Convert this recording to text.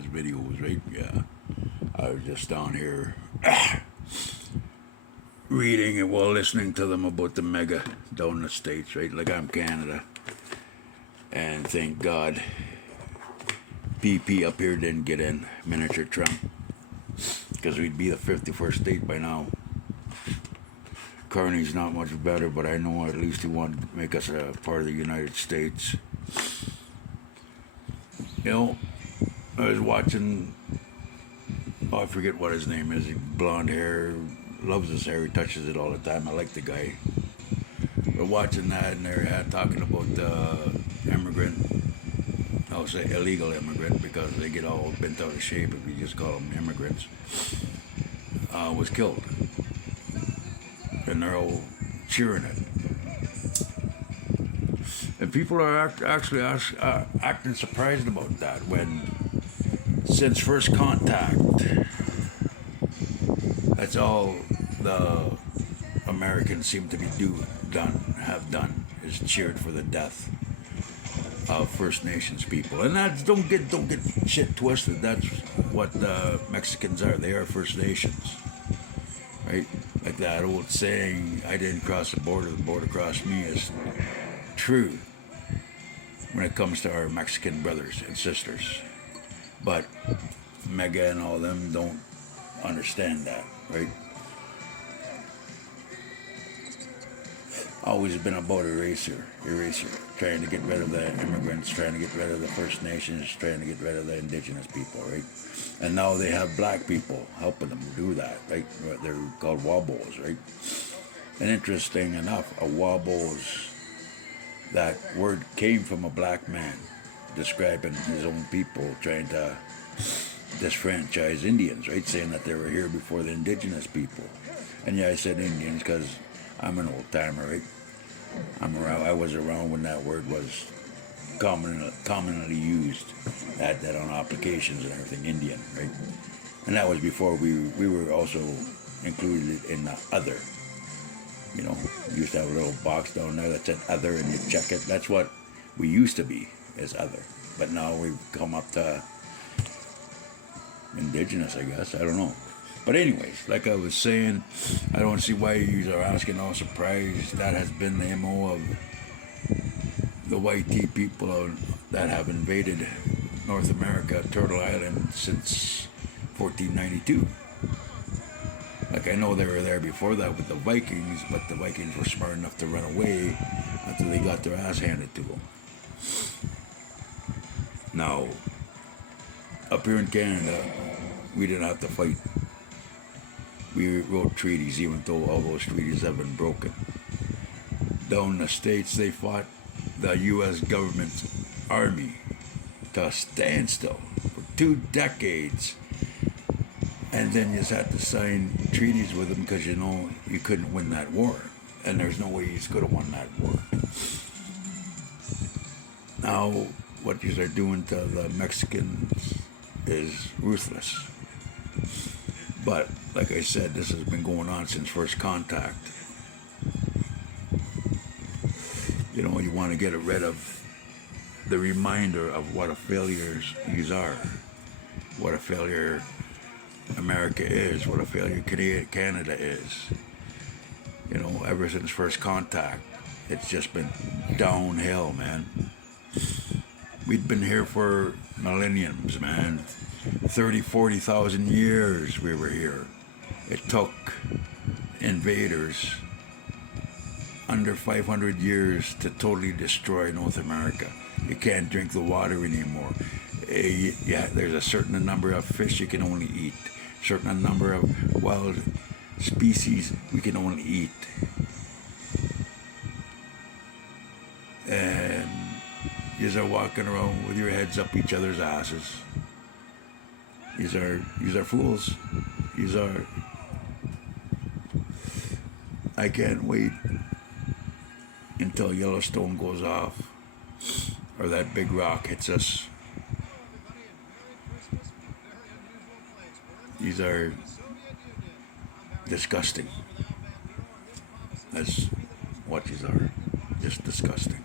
Videos, right? Yeah. I was just down here reading and while listening to them about the mega down in the States, right? Like I'm Canada. And thank God PP up here didn't get in, miniature Trump. Because we'd be the 51st state by now. Carney's not much better, but I know at least he wanted to make us a part of the United States. You know, I was watching, oh, I forget what his name is. Blonde hair, loves his hair, he touches it all the time. I like the guy. But watching that, and they're talking about the immigrant, I'll say illegal immigrant because they get all bent out of shape if you just call them immigrants, was killed. And they're all cheering it. And people are actually acting surprised about that when, since first contact, that's all the Americans seem to be have done is cheered for the death of First Nations people. And that's don't get shit twisted. That's what the Mexicans are. They are First Nations, right? Like that old saying, "I didn't cross the border crossed me," is true when it comes to our Mexican brothers and sisters. But Mega and all them don't understand that, right? Always been about eraser, trying to get rid of the immigrants, trying to get rid of the First Nations, trying to get rid of the indigenous people, right? And now they have black people helping them do that, right? They're called wobbles, right? And interesting enough, a wobbles, that word came from a black man describing his own people trying to disfranchise Indians, right? Saying that they were here before the indigenous people. And yeah, I said Indians because I'm an old timer, right? I was around when that word was commonly used, that on applications and everything, Indian, right? And that was before we were also included in the other. You know, you used to have a little box down there that said other and you check it. That's what we used to be, as other. But now we've come up to indigenous, I guess. I don't know. But anyways, like I was saying, I don't see why you are asking all surprised. That has been the MO of the white tea people that have invaded North America, Turtle Island, since 1492. Like, I know they were there before that with the Vikings, but the Vikings were smart enough to run away after they got their ass handed to them. Now, up here in Canada, we didn't have to fight. We wrote treaties, even though all those treaties have been broken. Down in the States, they fought the U.S. government's army to a standstill for 2 decades. And then you just had to sign treaties with them because you know you couldn't win that war. And there's no way you could have won that war. Now, what you are doing to the Mexicans is ruthless. But, like I said, this has been going on since first contact. You know, you want to get rid of the reminder of what a failure these are. What a failure America is, what a failure Canada is. You know, ever since first contact, it's just been downhill, man. We'd been here for millenniums, man. 30, 40,000 years we were here. It took invaders under 500 years to totally destroy North America. You can't drink the water anymore. Yeah, there's a certain number of fish you can only eat. Certain number of wild species we can only eat. And you are walking around with your heads up each other's asses. These are fools. I can't wait until Yellowstone goes off or that big rock hits us. These are disgusting. That's what these are. Just disgusting.